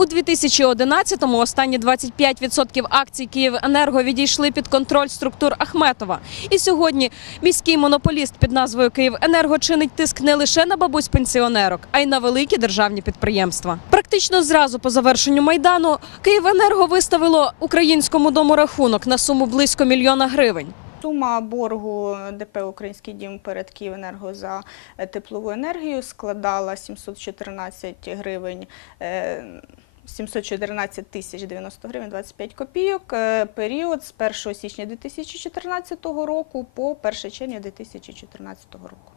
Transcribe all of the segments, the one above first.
У 2011-му останні 25% акцій «Київенерго» відійшли під контроль структур Ахметова. І сьогодні міський монополіст під назвою «Київенерго» чинить тиск не лише на бабусь пенсіонерок, а й на великі державні підприємства. Практично зразу по завершенню майдану «Київенерго» виставило українському дому рахунок на суму близько мільйона гривень. Сума боргу ДП Український дім перед Київенерго за е, теплову енергію складала 714 гривень. Е, 714 тисяч 90 гривень 25 копійок. Е, Період з 1 січня 2014 року по 1 червня 2014 року.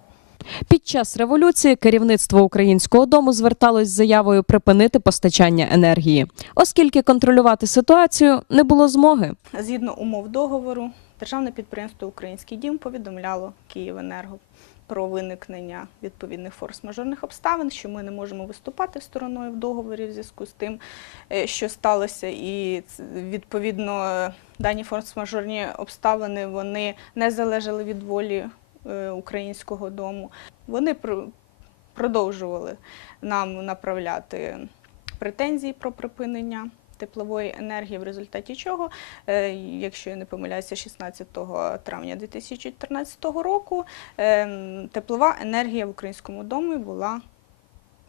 Під час революції керівництво українського дому зверталось з заявою припинити постачання енергії, оскільки контролювати ситуацію не було змоги. Згідно умов договору, державне підприємство Український дім повідомляло Київенерго про виникнення відповідних форс-мажорних обставин, що ми не можемо виступати стороною в договорі в зв'язку з тим, е, що сталося, і відповідно е, дані форс-мажорні обставини вони не залежали від волі е, українського дому. Вони продовжували нам направляти претензії про припинення теплової енергії, в результаті чого, е, якщо я не помиляюся, 16 травня 2014 року е, теплова енергія в українському домі була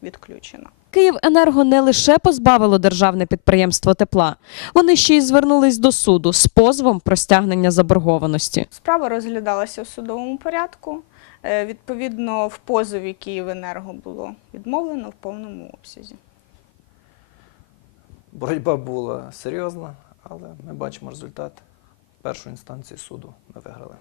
відключена. Київенерго не лише позбавило державне підприємство тепла, вони ще й звернулись до суду з позовом про стягнення заборгованості. Справа розглядалася в судовому порядку. Е, Відповідно, в позові Київенерго було відмовлено в повному обсязі. Боротьба була серйозна, але ми бачимо результат першої інстанції суду. Ми виграли.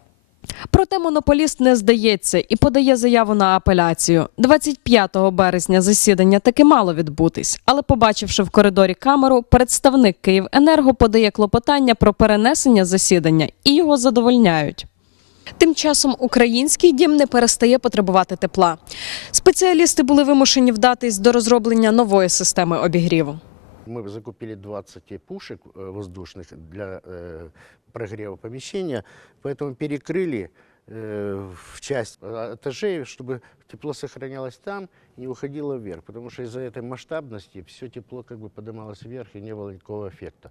Проте монополіст не здається і подає заяву на апеляцію. 25 березня засідання таки мало відбутись, але побачивши в коридорі камеру, представник Київенерго подає клопотання про перенесення засідання і його задовольняють. Тим часом український дім не перестає потребувати тепла. Спеціалісти були вимушені вдатись до розроблення нової системи обігріву. Мы закупили 20 пушек э, воздушных для э, прогрева помещения, поэтому перекрыли э, в часть э, этажей, чтобы тепло сохранялось там и не уходило вверх, потому что из-за этой масштабности все тепло как бы поднималось вверх и не было никакого эффекта.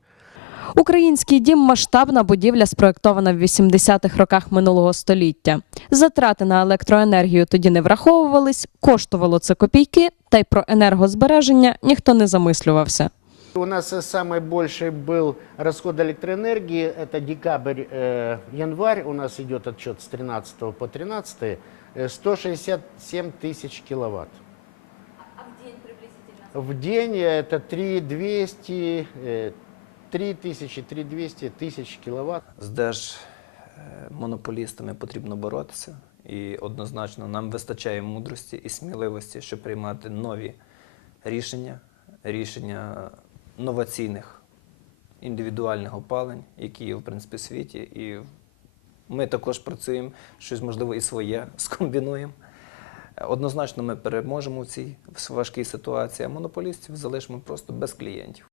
Український дім масштабна будівля, спроєктована в 80-х роках минулого століття. Затрати на електроенергію тоді не враховувались, коштувало це копійки, та й про енергозбереження ніхто не замислювався. У нас э, самый большой был расход электроэнергии, это декабрь, э, январь, у нас идет отчет с 13 по 13, э, 167 тысяч киловатт. В день это 3200, э, 3000, 3200 тысяч киловатт. З держмонополістами потрібно боротися, і однозначно нам вистачає мудрості і сміливості, щоб приймати нові рішення, рішення новаційних індивідуальних опалень, які є в принципі в світі. І ми також працюємо, щось можливо і своє скомбінуємо. Однозначно, ми переможемо в цій важкій ситуації, а монополістів залишимо просто без клієнтів.